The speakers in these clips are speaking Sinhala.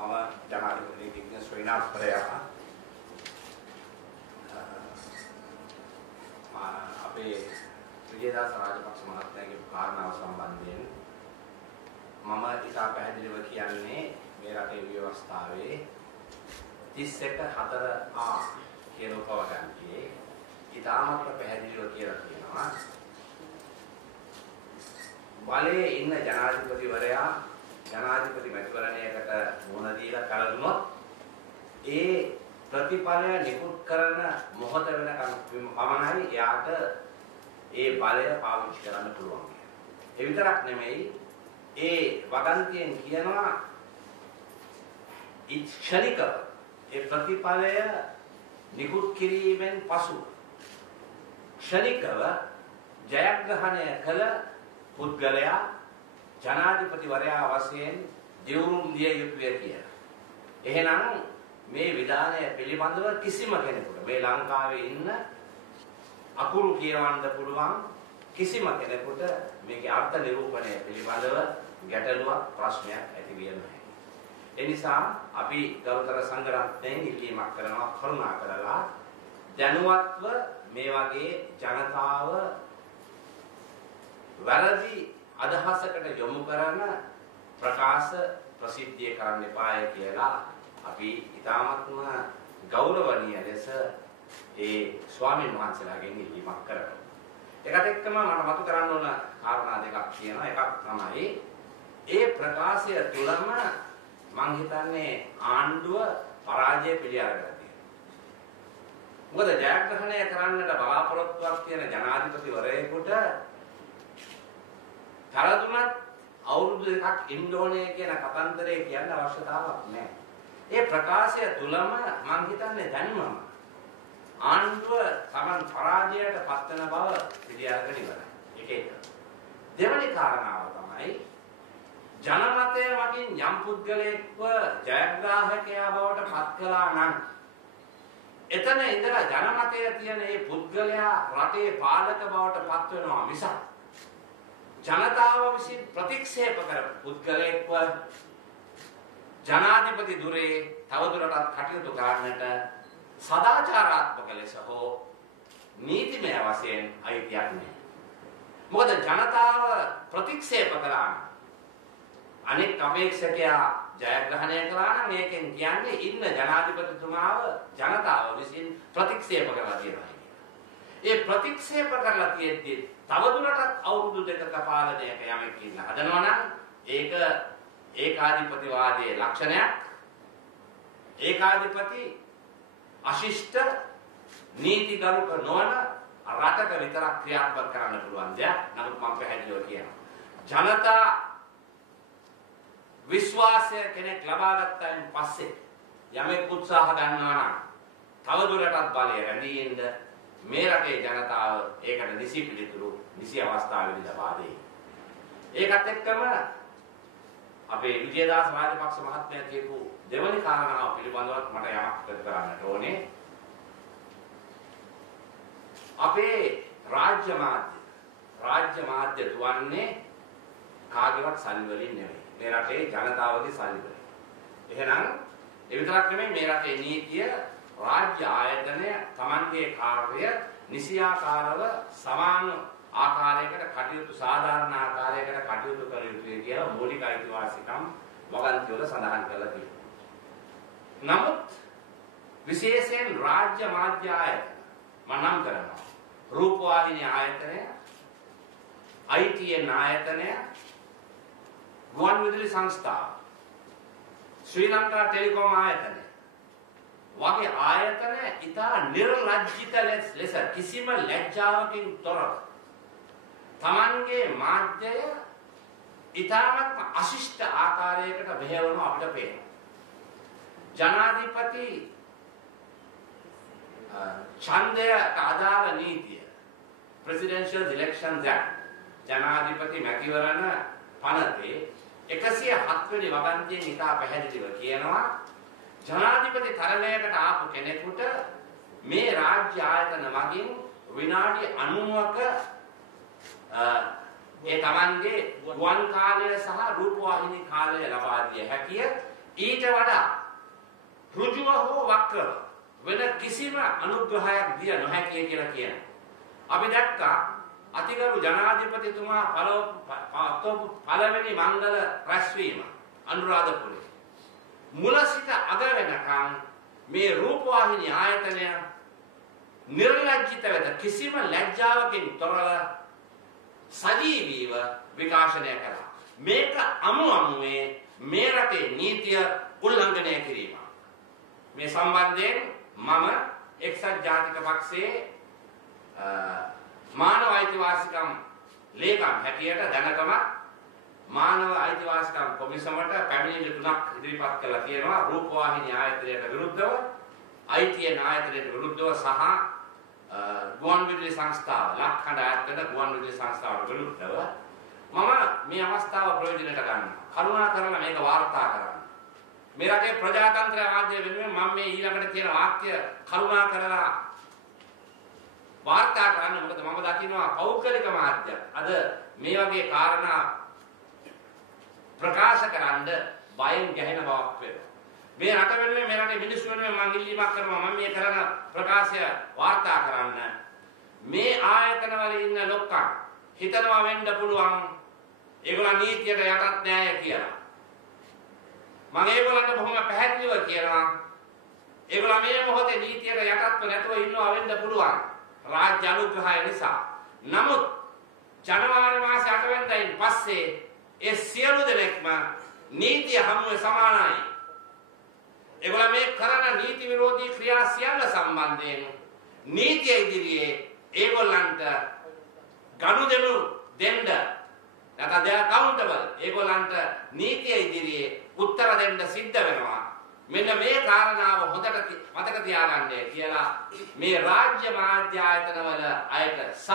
මම ජනාධිපති වික්නස් ශ්‍රීනාත්පරයා අපේ විජේදාස රාජපක්ෂ මහත්මයාගේ කාරණාව සම්බන්ධයෙන් මම ඉතා පැහැදිලිව කියන්නේ මේ රටේ ව්‍යවස්ථාවේ 31/4A කියන උපවගන්තියේ ඉතාමත් පැහැදිලිව කියලා තියෙනවා බලයේ ඉන්න ජනාධිපතිවරයා ජනාධිපති මැතිවරණයකට මුහුණ දීලා කරදුනොත් ඒ ප්‍රතිඵලය නිකුත් කරන මොහොත වෙනකම් පමණයි යාට ඒ බලය පාවිච්චි කරන්න පුළුවන්. ඒ විතරක් නෙමෙයි ඒ වගන්තියෙන් කියනවා ක්ෂණිකව ඒ ප්‍රතිඵලය නිකුත් කිරීමෙන් පසු ක්ෂණිකව ජයග්‍රහණය කළ පුද්ගලයා ජනාධිපතිවරයා වශයෙන් දියුණුම් දිය යුතුය කියලා. එහෙනම් මේ විධානය පිළිබඳව කිසිම කෙනෙකුට මේ ලංකාවේ ඉන්න අකුරු කියවන්න පුළුවන් කිසිම කෙනෙකුට මේකේ අර්ථ නිරූපණය පිළිබඳව ගැටලුවක් ප්‍රශ්නයක් ඇති විය නැහැ. ඒ නිසා අපි ගෞතම සංඝරත්නයෙන් ඉල්ලීමක් කරනවා කරුණා කරලා දැනුවත්ව මේ වගේ ජනතාව වැරදි අදහසකට යොමු කරන ප්‍රකාශ ප්‍රසිද්ධිය කරන්න එපාය කියලා අපි ඉතාමත්ම ගෞරවනීය ලෙස ඒ ස්වාමීන් වහන්සේලාගෙන් ඉල්ලීමක් කරනවා. ඒකට එක්කම මම මතු කරන්න ඕන කාරණා දෙකක් තියෙනවා. එකක් තමයි ඒ ප්‍රකාශය තුළම මම හිතන්නේ ආණ්ඩුව පරාජය පිළිඅරගෙන තියෙනවා. මොකද ජයග්‍රහණය කරන්නට බලාපොරොත්තුවක් තියෙන ජනාධිපතිවරයෙකුට තරදුනත් අවුරුදු දෙකක් ඉන්න ඕනේ කියන කතන්දරේ කියන්න අවශ්‍යතාවක් නැහැ. ඒ ප්‍රකාශය තුලම මම හිතන්නේ දැන්මම ආණ්ඩුව සමන් පරාජයට පත් වෙන බව පිළිඅරගෙන ඉවරයි. ඒක. දෙවැනි කාරණාව තමයි ජනමතය වලින් යම් පුද්ගලයෙක්ව ජයග්‍රාහකයා බවට පත් කළා නම් එතන ඉඳලා ජනමතය තියෙන මේ පුද්ගලයා රටේ පාලක බවට පත් වෙනවා මිසක් ජනතාව විසින් ප්‍රතික්ෂේප කරපු පුද්ගලයෙක්ව ජනාධිපති දුරේ තවදුරටත් කටයුතු කරන්නට සදාචාරාත්මක ලෙස හෝ නීතිමය වශයෙන් අයිතියක් නැහැ. මොකද ජනතාව ප්‍රතික්ෂේප කළා නම් අනෙක් අපේක්ෂකයා ජයග්‍රහණය කළා නම් මේකෙන් කියන්නේ ඉන්න ජනාධිපතිතුමාව ජනතාව විසින් ප්‍රතික්ෂේප කරලා තියෙනවා. ඒ ප්‍රතික්ෂේප කරලා තියෙද්දි තවදුරටත් අවුරුදු දෙකක පාලනයක යමෙක් ඉන්න හදනවා නම් ඒක ඒකාධිපතිවාදයේ ලක්ෂණයක්. ඒකාධිපති අශිෂ්ට නීතිගරුක නොවන රටක විතරක් ක්‍රියාත්මක කරන්න පුළුවන් දෙයක්. නමුත් මම පැහැදිලිව කියනවා ජනතා විශ්වාසය කෙනෙක් ලබා ගත්තයින් පස්සේ යමෙක් උත්සාහ ගන්නවා නම් තවදුරටත් බලය රැඳී ඉන්න මේ රටේ ජනතාව ඒකට නිසි පිළිතුරු නිසි අවස්ථාවේදී ලබා දෙයි. ඒකත් එක්කම අපේ විජේදාස රාජපක්ෂ මහත්මයා කියපු දෙවැනි කාරණාව පිළිබඳව මට යමක් කරන්නට ඕනේ. අපේ රාජ්‍ය මාධ්‍ය දුවන්නේ කාගේවත් සල්ලි වලින් නෙවෙයි. මේ රටේ ජනතාවගේ සල්ලි වලින්. එහෙනම් ඒ විතරක් නෙමෙයි මේ රටේ නීතිය රාජ්‍ය ආයතනය Tamanගේ කාර්යය නිසියාකාරව සමාන ආකාරයකට කටයුතු සාධාරණ ආකාරයකට කටයුතු කළ යුතුයි කියලා මූලික අයිතිවාසිකම් වගන්ති වල සඳහන් කරලා තියෙනවා. නමුත් විශේෂයෙන් රාජ්‍ය මාධ්‍ය ආයතන මම නම් කරනවා. රූපවාහිනී ආයතනය, ITN ආයතනය, ගුවන්විදුලි සංස්ථාව, ශ්‍රී ලංකා ටෙලිකොම් ආයතනය වගේ ආයතන ඉතා නිර්ලජ්ජිත ලෙස කිසිම ලැජ්ජාවකින් තොරව Tamanගේ මාධ්‍යය ඉතාමත් අශිෂ්ට ආකාරයකට මෙහෙවන අපිට පේනවා. ජනාධිපති ඡන්දයට අදාළ නීතිය Presidential Elections Act ජනාධිපති මැතිවරණ පනතේ 107 වෙනි වගන්තියෙන් ඉතා පැහැදිලිව කියනවා ජනාධිපති තරණයකට ආපු කෙනෙකුට මේ රාජ්‍ය ආයතන මගින් විනාඩි 90ක ඒ Tamanගේ ගුවන් කාලය සහ රූපවාහිනී කාලය ලබා දිය හැකිය. ඊට වඩා ඍජුව හෝ වක්‍රව වෙන කිසිම අනුග්‍රහයක් දිය නොහැකිය කියලා කියනවා. අපි දැක්කා අතිගරු ජනාධිපතිතුමා පළවෙනි මංගල රැස්වීම අනුරාධපුරේ මුල සිට අග වෙනකන් මේ රූපවාහිනී ආයතනය නිර්ලජ්ජිත වෙත කිසිම ලැජ්ජාවකින් තොරව සජීවීව විකාශනය කළා. මේක අමුමේ මේ රටේ නීතිය උල්ලංඝනය කිරීම. මේ සම්බන්ධයෙන් මම එක්සත් ජාතික පක්ෂයේ මානව අයිතිවාසිකම් ලේකම් හැටියට දැනටම මානව අයිතිවාසිකම් කොමිසමට පැමිණිලි 3ක් ඉදිරිපත් කළා තියෙනවා. රූපවාහිනී ආයතනයට විරුද්ධව, ITN ආයතනයට විරුද්ධව සහ ගුවන්විදුලි සංස්ථාව ලක්ඛණ්ඩ ආයතනයට ගුවන්විදුලි සංස්ථාවට විරුද්ධව මම මේ අවස්ථාව ප්‍රයෝජනයට ගන්නවා. කරුණාකරලා මේක වාර්තා කරන්න. මේ රටේ ප්‍රජාතන්ත්‍ර ආධ්‍ය වෙනුවෙන් මම මේ ඊළඟට කියන වාක්‍ය කරුණාකරලා වාර්තා කරන්න. මොකද මම දකිනවා පෞද්ගලික මාධ්‍ය අද මේ වගේ කාරණා ප්‍රකාශ කරන්න බයෙන් ගැහෙන බවක් වෙනවා. මේ රට වෙනුවෙන් මේ රටේ මිනිස්සු වෙනුවෙන් මම ඉල්ලීමක් කරනවා. මම මේ කරන ප්‍රකාශය වාර්තා කරන්න. මේ ආයතන වල ඉන්න ලොක්කන් හිතනවා වෙන්න පුළුවන් ඒගොල්ලන් නීතියට යටත් නෑ කියලා. මම ඒගොල්ලන්ට බොහොම පැහැදිලිව කියනවා ඒගොල්ලන් මේ මොහොතේ නීතියට යටත්ව නැතුව ඉන්නවා වෙන්න පුළුවන් රාජ්‍ය අනුග්‍රහය නිසා. නමුත් ජනවාරි මාසේ 8 වෙනිදායින් පස්සේ ඒ සියලු දෙනෙක්ම නීතිය හමුවේ සමානයි. ඒගොල්ලන් මේ කරන නීති විරෝධී ක්‍රියා සියල්ල සම්බන්ධයෙන් නීතිය ඉදිරියේ ඒගොල්ලන්ට ගනුදෙනු දෙන්න නැත්නම් they are accountable. ඒගොල්ලන්ට නීතිය ඉදිරියේ උත්තර දෙන්න සිද්ධ වෙනවා. මෙන්න මේ කාරණාව හොඳට මතක තියාගන්න කියලා මේ රාජ්‍ය මාධ්‍ය ආයතනවල අයට සහ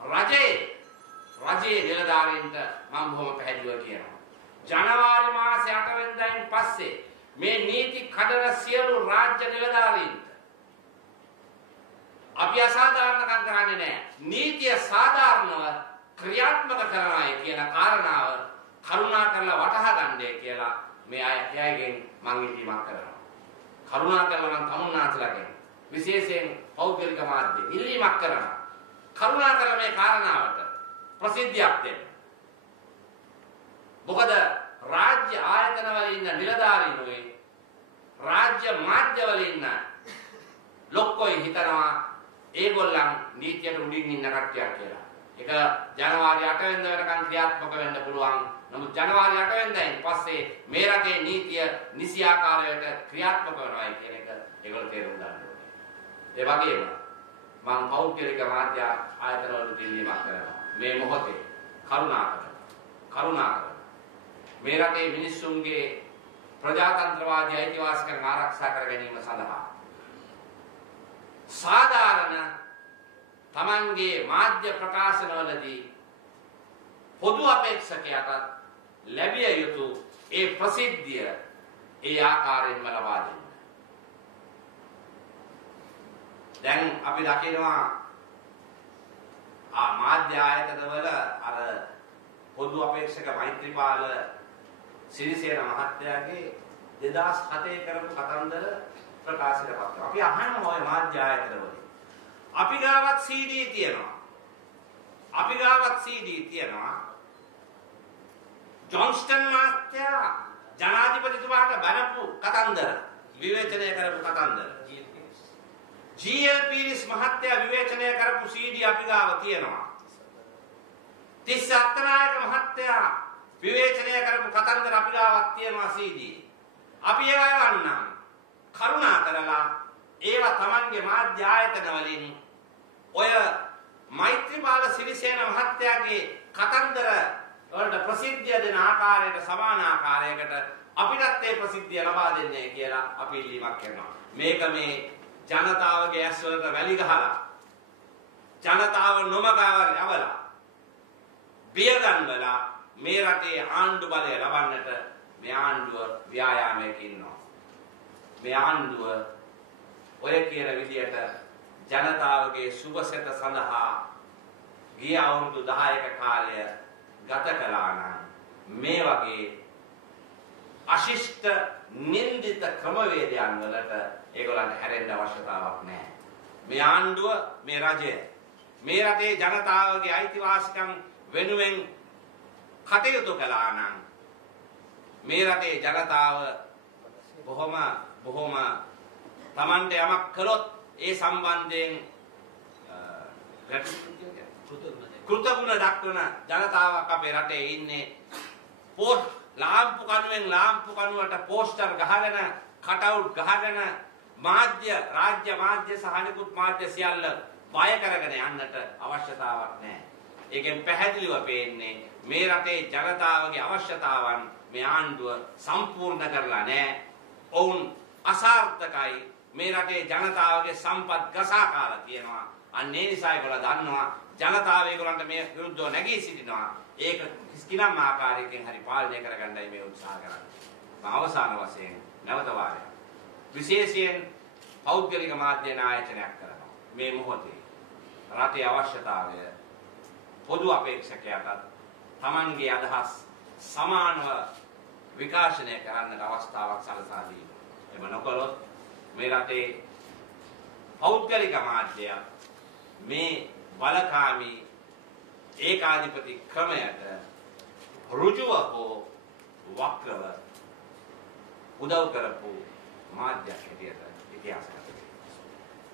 රජයේ නිලධාරීන්ට මම බොහොම පැහැදිලිව කියනවා. ජනවාරි මාසේ 8 වෙනිදායින් පස්සේ මේ නීති කඩන සියලු රාජ්‍ය නිලධාරීන්ට අපි අසාධාරණකම් කරන්නේ නැහැ. නීතිය සාධාරණව ක්‍රියාත්මක කරනවායි කියන කාරණාව කරුණාකරලා වටහා ගන්නයි කියලා මේ අයගෙන් මම ඉල්ලීමක් කරනවා. කරුණාකරලා මම තමුන්නාන්සලාගෙන් විශේෂයෙන් පෞද්ගලික මාධ්‍ය ඉල්ලීමක් කරනවා. කරුණාකරලා මේ කාරණාවට ප්‍රසිද්ධියක් දෙන්න. මොකද රාජ්‍ය ආයතන වල ඉන්න නිලධාරීන්ගේ රාජ්‍ය මාධ්‍ය වල ඉන්න ලොක්කොයි හිතනවා ඒගොල්ලන් නීතියට උඩින් ඉන්න කට්ටියක් කියලා. ඒක ජනවාරි 8 වෙනිදා වෙනකන් ක්‍රියාත්මක වෙන්න පුළුවන්. නමුත් ජනවාරි 8 වෙනිදායින් පස්සේ මේ රටේ නීතිය නිසි ආකාරයට ක්‍රියාත්මක වෙනවා කියන එක ඒගොල්ලෝ තේරුම් ගන්න ඕනේ. ඒ වගේම මම පෞද්ගලික මාධ්‍ය ආයතන වල දිල්ලීමක් කරනවා. මේ මොහොතේ කරුණාකර මේ රටේ මිනිස්සුන්ගේ ප්‍රජාතන්ත්‍රවාදී අයිතිවාසිකම් ආරක්ෂා කර ගැනීම සඳහා සාධාරණ තමන්ගේ මාධ්‍ය ප්‍රකාශනවලදී පොදු අපේක්ෂකයාට ලැබිය යුතු ඒ ප්‍රසිද්ධිය ඒ ආකාරයෙන්ම ලබා දෙන්න. දැන් අපි දකිනවා මාධ්‍ය ආයතනවල අර පොදු අපේක්ෂක මෛත්‍රීපාල සිරිසේන මහත්තයාගේ 2007 කරපු කතන්දර ප්‍රකාශිත පත්‍රය. අපි අහනවා ඔය මාධ්‍ය ආයතනවල. අපි ගාවත් CD තියෙනවා. ජොන්ස්ටන් මහත්තයා ජනාධිපතිතුමාට බැනපු කතන්දර විවේචනය කරපු කතන්දර. GLPS මහත්තයා විවේචනය කරපු CD අපි ගාව තියෙනවා. තිස්ස අත්තනායක මහත්තයා විවේචනය කරපු කතන්දර අපි ගාවක් තියෙනවා CD. අපි ඒවා වන්නම් කරුණාකරලා ඒවා Tamanගේ මාධ්‍ය ආයතන වලින් ඔය මෛත්‍රීපාල සිරිසේන මහත්තයාගේ කතන්දර වලට ප්‍රසිද්ධිය දෙන ආකාරයට සමාන ආකාරයකට අපිටත් ඒ ප්‍රසිද්ධිය ලබා දෙන්නේ කියලා අපි ඉල්ලීමක් කරනවා. මේක මේ ජනතාවගේ ඇස් වලට වැලි ගහලා ජනතාව නොමගාවල් යවලා බියගන්වලා මේ රටේ ආණ්ඩු බලය ලබන්නට මේ ආණ්ඩුව ව්‍යායාමයක ඉන්නවා. මේ ආණ්ඩුව ඔය කියන විදියට ජනතාවගේ සුබසෙත සඳහා ගිය අවුරුදු 10ක කාලය ගත කළා නම් මේ වගේ අශිෂ්ට නින්දිත ක්‍රමවේදයන් වලට ඒගොල්ලන්ට හැරෙන්න අවශ්‍යතාවක් නැහැ. මේ ආණ්ඩුව, මේ රජය, මේ රටේ ජනතාවගේ අයිතිවාසිකම් වෙනුවෙන් කටයුතු කළා නම් මේ රටේ ජනතාව බොහොම Tamante යමක් කළොත් ඒ සම්බන්ධයෙන් කෘතගුණ දක්වන ජනතාවක් අපේ රටේ ඉන්නේ. ලාම්පු කණුවට පෝස්ටර් ගහගෙන කටවුට් ගහගෙන රාජ්‍ය මාධ්‍ය සහ අනිකුත් මාධ්‍ය සියල්ල බය කරගෙන යන්නට අවශ්‍යතාවක් නැහැ. ඒකෙන් පැහැදිලිව පේන්නේ මේ රටේ ජනතාවගේ අවශ්‍යතාවන් මේ ආණ්ඩුව සම්පූර්ණ කරලා නැහැ. ඔවුන් අසාර්ථකයි. මේ රටේ ජනතාවගේ සම්පත් ගසා කාලා තියෙනවා. අන්න ඒ නිසා ඒගොල්ලෝ දන්නවා ජනතාව ඒගොල්ලන්ට මේ විරුද්ධව නැගී සිටිනවා. ඒක කිසිම ආකාරයකින් හරි පාලනය කරගන්නයි මේ උත්සාහ කරන්නේ. අවසාන වශයෙන් නැවත වාරයක් විශේෂයෙන් පෞද්ගලික මාධ්‍ය නායකයක් කරනවා. මේ මොහොතේ රටේ අවශ්‍යතාවය පොදු අපේක්ෂකයාට Tamanගේ අදහස් සමානව විකාශනය කරන්නට අවස්ථාවක් සලසා දීම. එම නොකළොත් මේ රටේ පෞද්ගලික මාධ්‍ය මේ බලකාමී ඒකාධිපති ක්‍රමයට ඍජුව හෝ වක්‍රව උදව් කරපු මාධ්‍යයක් හැටියට ඉතිහාසගත